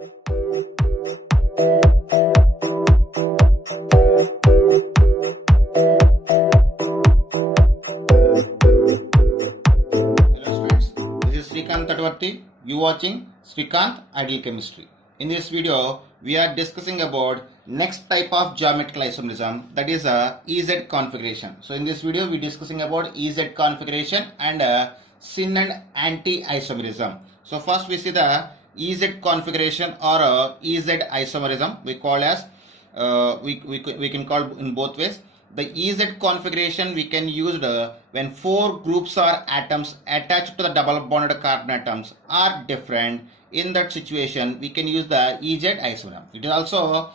You watching Srikanth Ideal Chemistry. In this video, we are discussing about next type of geometrical isomerism, that is a EZ configuration. So in this video, we are discussing about EZ configuration and syn and anti-isomerism. So first we see the EZ configuration or EZ isomerism. We call as we can call in both ways. The EZ configuration we can use when four groups or atoms attached to the double bonded carbon atoms are different. In that situation, we can use the EZ isomerism. It is also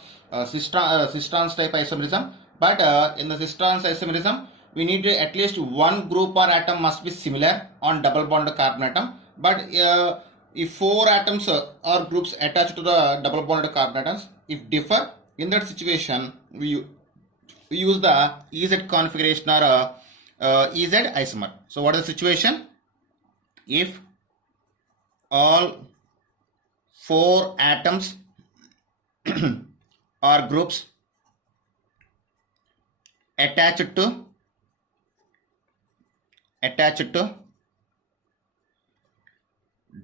cis-trans type isomerism, but in the cis-trans isomerism, we need at least one group or atom must be similar on double bonded carbon atom. But if four atoms or groups attached to the double bonded carbon atoms, if differ, in that situation, we use the EZ configuration or EZ isomer. So what is the situation? If all four atoms or groups attached to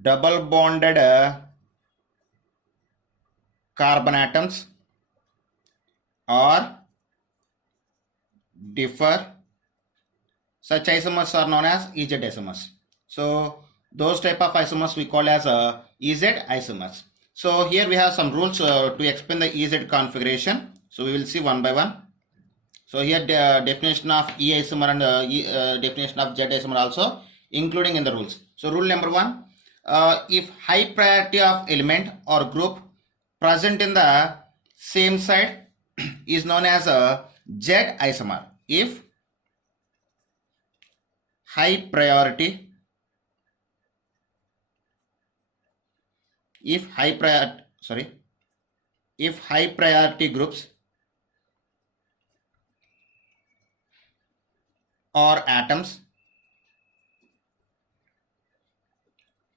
double bonded carbon atoms or differ, such isomers are known as EZ isomers. So those type of isomers we call as EZ isomers. So here we have some rules to explain the EZ configuration. So we will see one by one. So here the definition of E isomer and definition of Z isomer also including in the rules. So rule number 1, if high priority of element or group present in the same side is known as a Z isomer. If high priority groups or atoms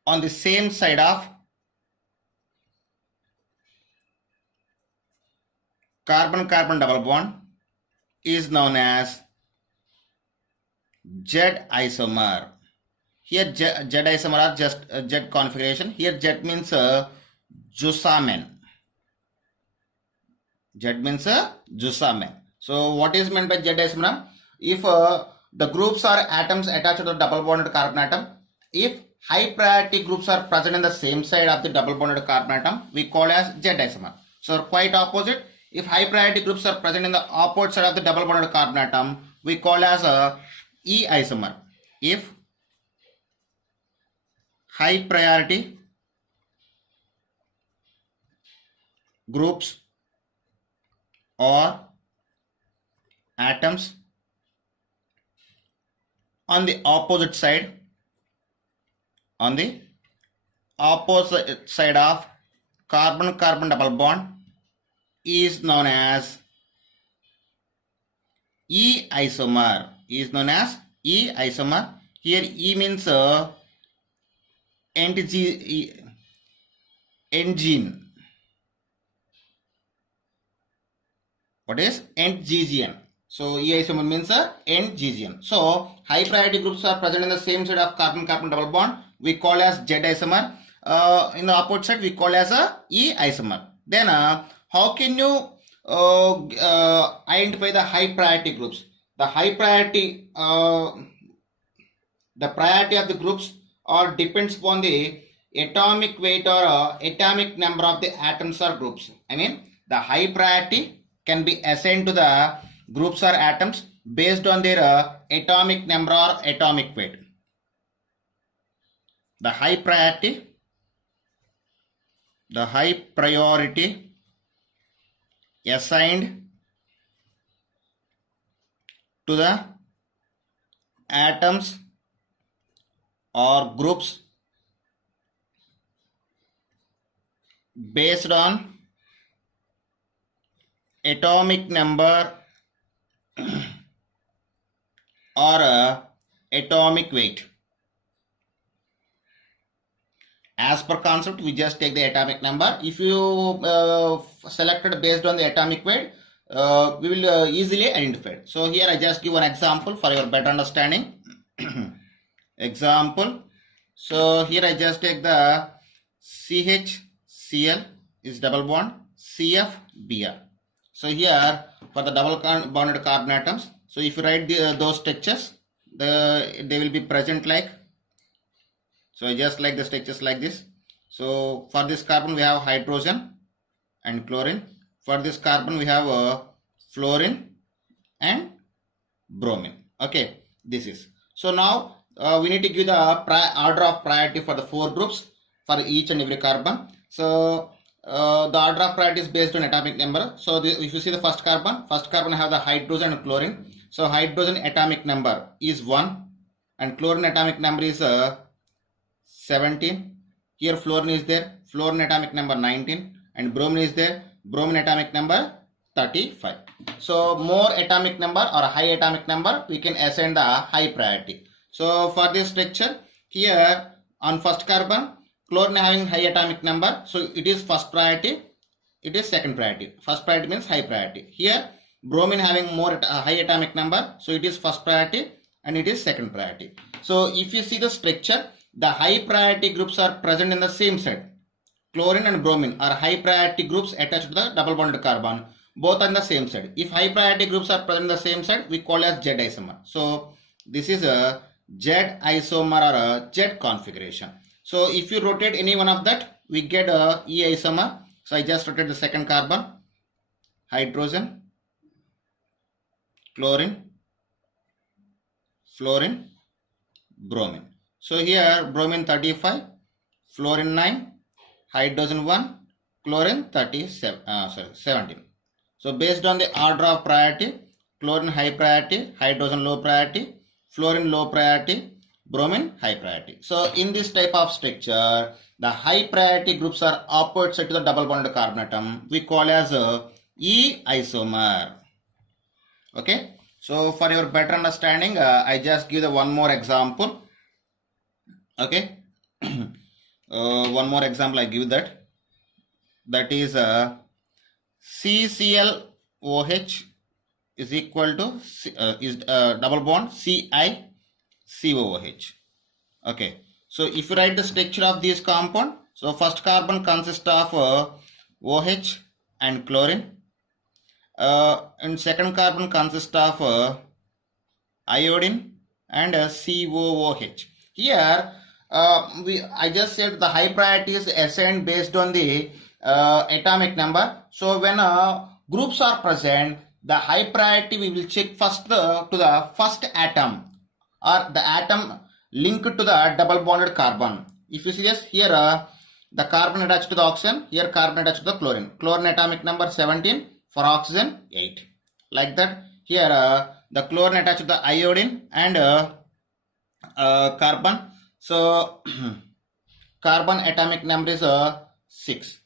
on the same side of carbon-carbon double bond is known as Z isomer. Here Z isomer are just Z configuration. Here Z means Jusamen. Z means Jusamen. So what is meant by Z isomer? If the groups or atoms attached to the double bonded carbon atom, if high priority groups are present in the same side of the double bonded carbon atom, we call as Z isomer. So quite opposite. If high priority groups are present in the opposite side of the double bonded carbon atom, we call as a E isomer. If high priority groups or atoms on the opposite side of carbon-carbon double bond is known as E isomer. Here E means engine. What is NGGN? So E isomer means NGGN. So high priority groups are present in the same side of carbon-carbon double bond, we call as Z isomer. In the opposite side we call as a E isomer. Then how can you identify the high priority groups? The high priority, the priority of the groups or depends upon the atomic weight or atomic number of the atoms or groups. I mean, the high priority can be assigned to the groups or atoms based on their atomic number or atomic weight. The high priority assigned to the atoms or groups based on atomic number or atomic weight. As per concept, we just take the atomic number. If you selected based on the atomic weight, we will easily identify it. So here I just give one example for your better understanding. Example. So here I just take the CHCl is double bond CFBr. So here for the double bonded carbon atoms, so if you write those structures, they will be present like. So just like the structures like this. So for this carbon we have hydrogen and chlorine. For this carbon we have fluorine and bromine. Okay, this is. So now we need to give the order of priority for the 4 groups for each and every carbon. So the order of priority is based on atomic number. So if you see the first carbon have the hydrogen and chlorine. So hydrogen atomic number is 1 and chlorine atomic number is 17. Here fluorine is there, fluorine atomic number 19, and bromine is there, bromine atomic number 35. So more atomic number or high atomic number, we can assign the high priority. So for this structure, here on first carbon, chlorine having high atomic number, so it is first priority, it is second priority. First priority means high priority. Here bromine having more high atomic number, so it is first priority and it is second priority. So if you see the structure, the high priority groups are present in the same side. Chlorine and bromine are high priority groups attached to the double bonded carbon. Both on the same side. If high priority groups are present in the same side, we call as Z isomer. So this is a Z isomer or a Z configuration. So if you rotate any one of that, we get a E isomer. So I just rotate the second carbon, hydrogen, chlorine, fluorine, bromine. So here bromine 35, fluorine 9, hydrogen 1, chlorine 17. So based on the order of priority, chlorine high priority, hydrogen low priority, fluorine low priority, bromine high priority. So in this type of structure, the high priority groups are opposite to the double bonded carbon atom. We call as a E isomer. Okay. So for your better understanding, I just give the one more example. Okay. One more example I give that. That is CClOH is equal to double bond CiCOOH. Okay. So if you write the structure of this compound, so first carbon consists of OH and chlorine. And second carbon consists of iodine and COOH. Here I just said the high priority is assigned based on the atomic number. So when groups are present, the high priority we will check first to the first atom or the atom linked to the double bonded carbon. If you see this here, the carbon attached to the oxygen, here carbon attached to the chlorine. Chlorine atomic number 17, for oxygen 8. Like that, here the chlorine attached to the iodine and carbon. So carbon atomic number is 6.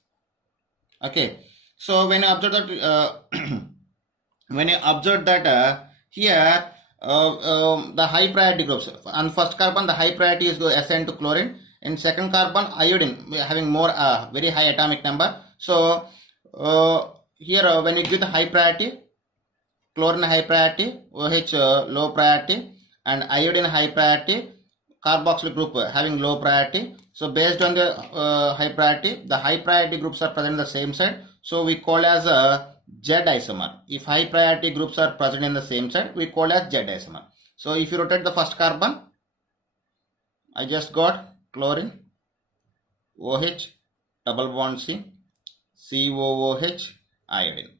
Okay. So when you observe that, here the high priority groups on first carbon, the high priority is assigned to chlorine. In second carbon, iodine having more very high atomic number. So here when you give the high priority, chlorine high priority, OH low priority, and iodine high priority, carboxyl group having low priority. So based on the high priority, the high priority groups are present in the same side. So we call as a Z isomer. If high priority groups are present in the same side, we call as Z isomer. So if you rotate the first carbon, I just got chlorine, OH, double bond C, COOH, iodine.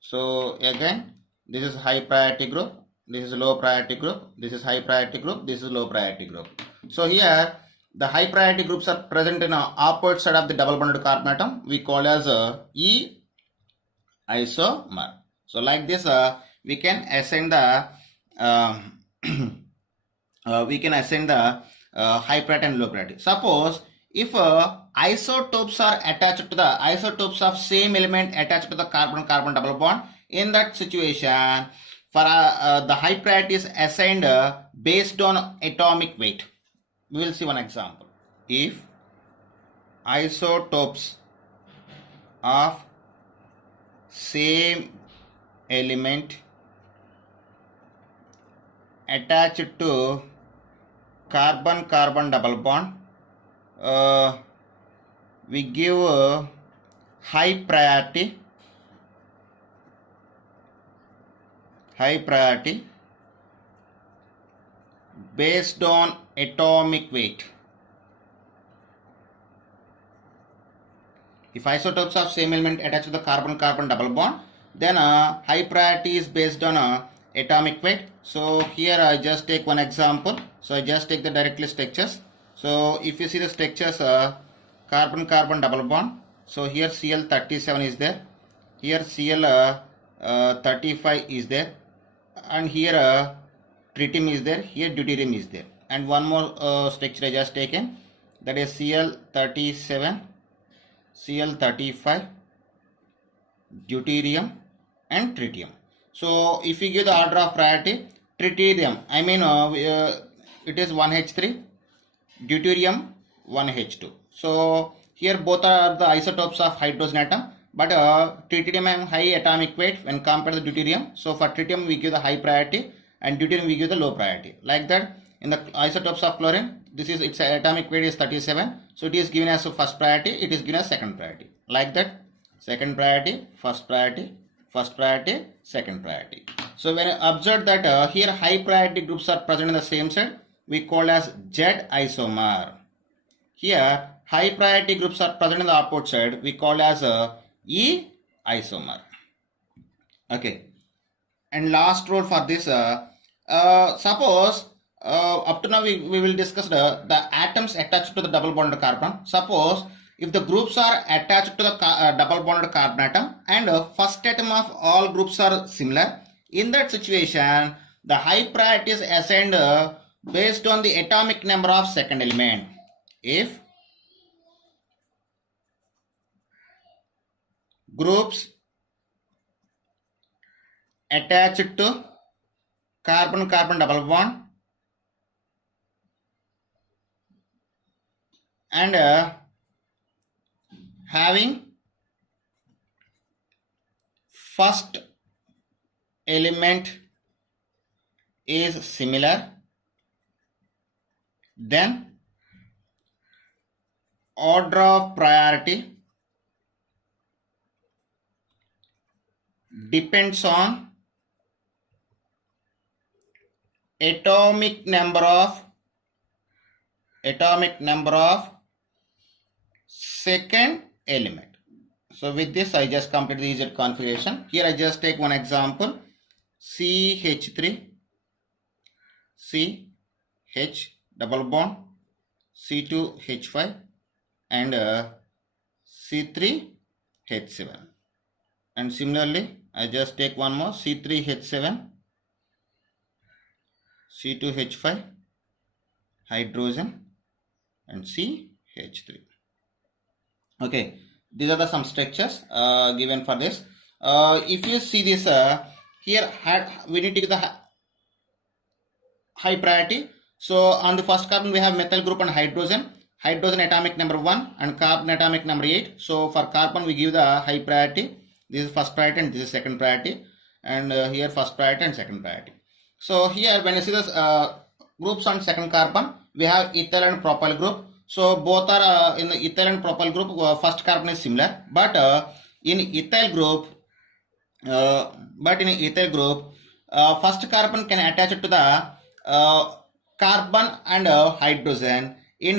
So again, this is high priority group, this is low priority group, this is high priority group, this is low priority group. So here the high priority groups are present in the opposite side of the double bonded carbon atom. We call as E isomer. So like this, we can assign the high priority and low priority. Suppose if isotopes are attached to the isotopes of same element attached to the carbon-carbon double bond, in that situation, for the high priority is assigned based on atomic weight. We will see one example. If isotopes of same element attached to carbon-carbon double bond, we give high priority based on atomic weight. If isotopes of same element attached to the carbon-carbon double bond, then high priority is based on atomic weight. So here I just take one example. So I just take the directly structures. So if you see the structures, carbon-carbon double bond. So here Cl37 is there. Here Cl35 is there. And here tritium is there. Here deuterium is there. And one more structure I just taken. That is Cl37. Cl35, deuterium and tritium. So if we give the order of priority, tritium, I mean it is 1H3, deuterium 1H2. So here both are the isotopes of hydrogen atom, but tritium have high atomic weight when compared to the deuterium. So for tritium we give the high priority and deuterium we give the low priority. Like that, in the isotopes of chlorine, this is its atomic weight is 37, so it is given as first priority, it is given as second priority. Like that, second priority, first priority, second priority. So when I observe that here high priority groups are present in the same side, we call as Z isomer. Here high priority groups are present in the opposite side, we call as E isomer. Okay, and last rule for this, suppose up to now we will discuss the atoms attached to the double bonded carbon. Suppose if the groups are attached to the double bonded carbon atom and first atom of all groups are similar, in that situation the high priority is assigned based on the atomic number of second element. If groups attached to carbon-carbon double bond and having first element is similar, then order of priority depends on atomic number of second element. So with this I just complete the EZ configuration. Here I just take one example, CH3, CH double bond, C2H5 and C3H7. And similarly I just take one more, C3H7, C2H5, hydrogen and CH3. Okay, these are the some structures given for this. If you see this here, we need to give the high priority. So on the first carbon we have methyl group and hydrogen atomic number 1 and carbon atomic number 8. So for carbon we give the high priority. This is first priority and this is second priority, and here first priority and second priority. So here when you see this groups on second carbon, we have ethyl and propyl group. So both are in the ethyl and propyl group, first carbon is similar, but in ethyl group first carbon can attach it to the carbon and hydrogen. In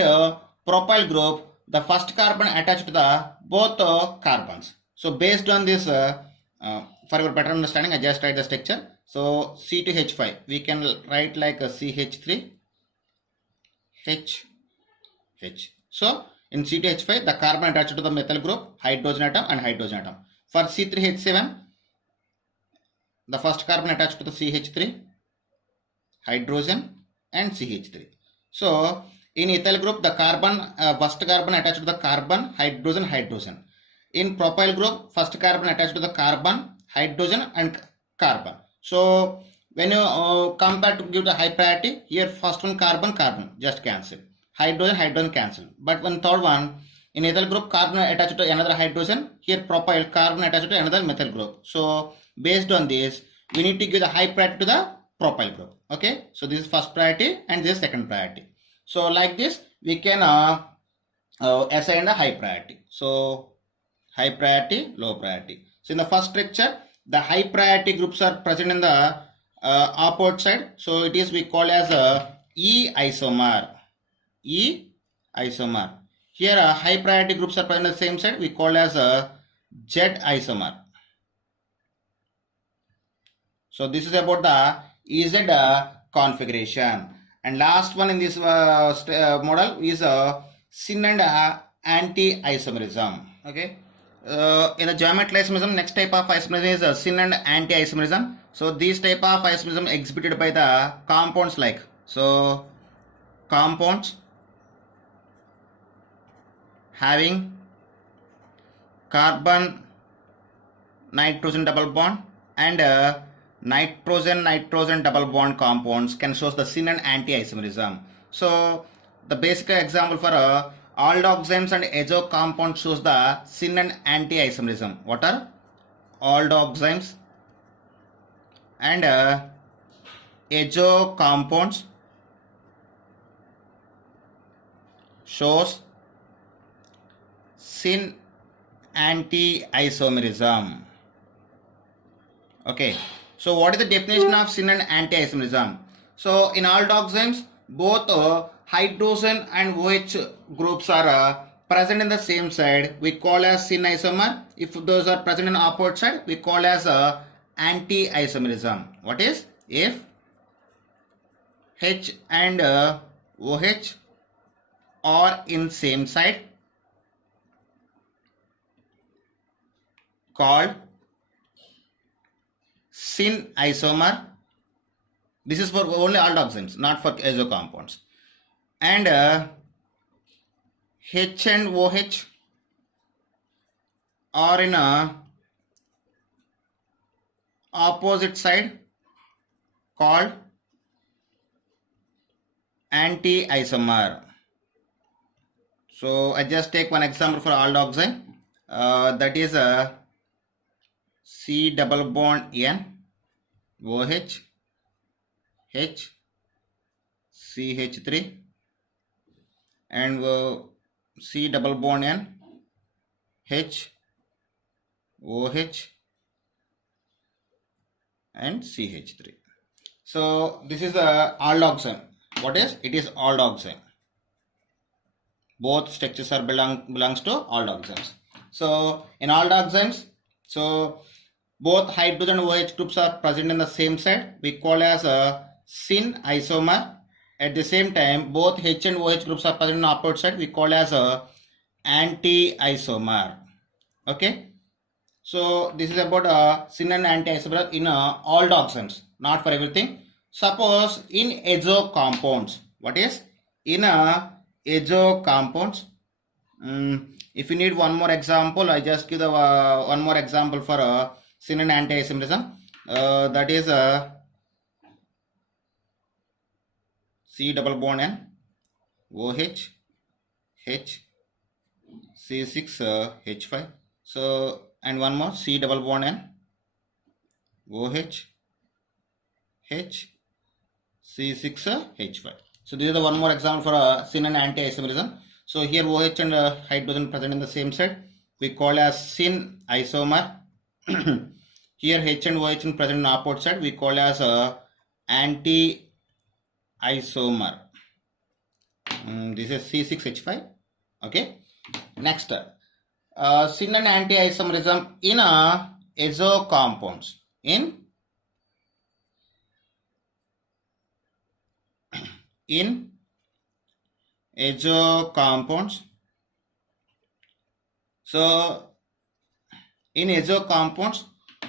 propyl group, the first carbon attached to the both carbons. So based on this, for your better understanding, I just write the structure. So C2H5, we can write like a CH3 H. So in C2H5, the carbon attached to the methyl group, hydrogen atom and hydrogen atom. For C3H7, the first carbon attached to the CH3, hydrogen and CH3. So in ethyl group, the carbon first carbon attached to the carbon, hydrogen. In propyl group, first carbon attached to the carbon, hydrogen and carbon. So when you compare to give the high priority, here first one carbon, just cancel. Hydrogen cancel. But one third one, In ethyl group, carbon attached to another hydrogen. Here propyl, carbon attached to another methyl group. So based on this, we need to give the high priority to the propyl group. Okay, so this is first priority and this is second priority. So like this, we can assign the high priority. So high priority, low priority. So in the first structure, the high priority groups are present in the opposite side. So it is we call as a E isomer. E isomer. Here high priority groups are present on the same side. We call as a Z isomer. So this is about the EZ configuration. And last one in this model is syn and anti-isomerism. Okay. In the geometry isomerism, next type of isomerism is syn and anti-isomerism. So these type of isomerism exhibited by the compounds like, so compounds having carbon nitrogen double bond and nitrogen double bond compounds can show the syn and anti-isomerism. So the basic example for aldoxymes and azo compounds shows the syn and anti-isomerism. What are aldoxymes and azo compounds shows syn anti-isomerism. Okay, so what is the definition of syn and anti-isomerism? So in aldoxymes, both hydrogen and OH groups are present in the same side. We call as syn isomer. If those are present in opposite side, we call as anti-isomerism. What is? If H and OH are in same side, called syn isomer. This is for only aldoxymes, not for azo compounds. And H and OH are in a opposite side, called anti-isomer. So I just take one example for aldoxyme. That is C double bond N, OH, H, CH3, and C double bond N, H, OH, and CH3. So this is the aldoxyme. What is? It is aldoxyme. Both structures are belongs to aldoxymes. So in aldoxymes, so both hydrogen OH groups are present in the same side. We call as a syn isomer. At the same time, both H and OH groups are present in the opposite side. We call as a anti-isomer. Okay. So this is about syn and anti-isomer in aldoxymes. Not for everything. Suppose in azo compounds. What is? In azo compounds. If you need one more example, I just give the one more example for syn and anti-isomerism. That is C double bond N, OH, H, C6 H5. So and one more C double bond N, OH, H, C6 H5. So this is the one more example for syn and anti-isomerism. So here OH and hydrogen present in the same side. We call as syn isomer. Here H and OH present in the opposite side. We call as anti-isomer. This is C6H5. Okay. Next, syn and anti-isomerism in azo compounds. In azo compounds. So in azo compounds,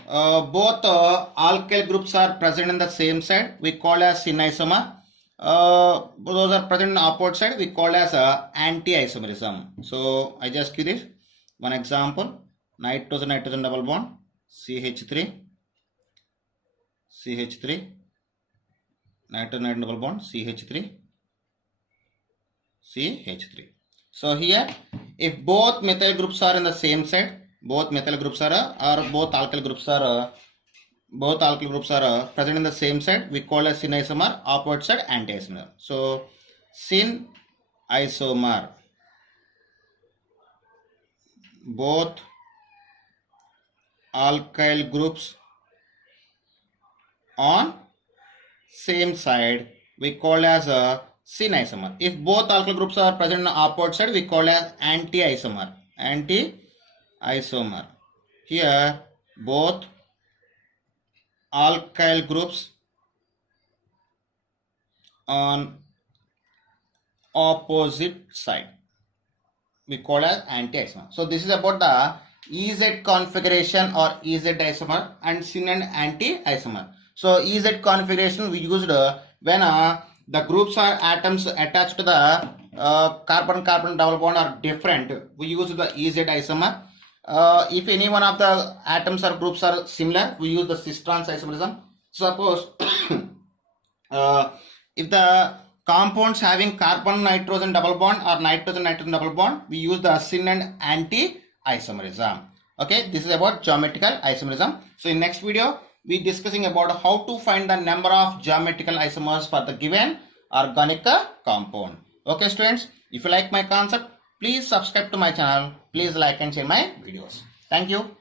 both alkyl groups are present in the same side. We call as syn isomer. Those are present in the opposite side. We call as anti-isomerism. So I just give this one example: nitrogen double bond, CH3, nitrogen double bond, CH3, CH3. So here, if both methyl groups are in the same side, both methyl groups are or both alkyl groups are present in the same side, we call as syn isomer. Opposite side anti isomer. So syn isomer, both alkyl groups on same side, we call as a syn isomer. If both alkyl groups are present on the opposite side, we call as anti isomer. Anti isomer. Here both alkyl groups on opposite side, we call as anti-isomer. So this is about the EZ configuration or EZ isomer and syn and anti-isomer. So EZ configuration we used when the groups or atoms attached to the carbon-carbon double bond are different. We use the EZ isomer. If any one of the atoms or groups are similar, we use the cis-trans isomerism. Suppose if the compounds having carbon nitrogen double bond or nitrogen nitrogen double bond, we use the syn and anti isomerism. Okay, this is about geometrical isomerism. So in next video we discussing about how to find the number of geometrical isomers for the given organic compound. Okay students, if you like my concept, please subscribe to my channel. Please like and share my videos. Thank you.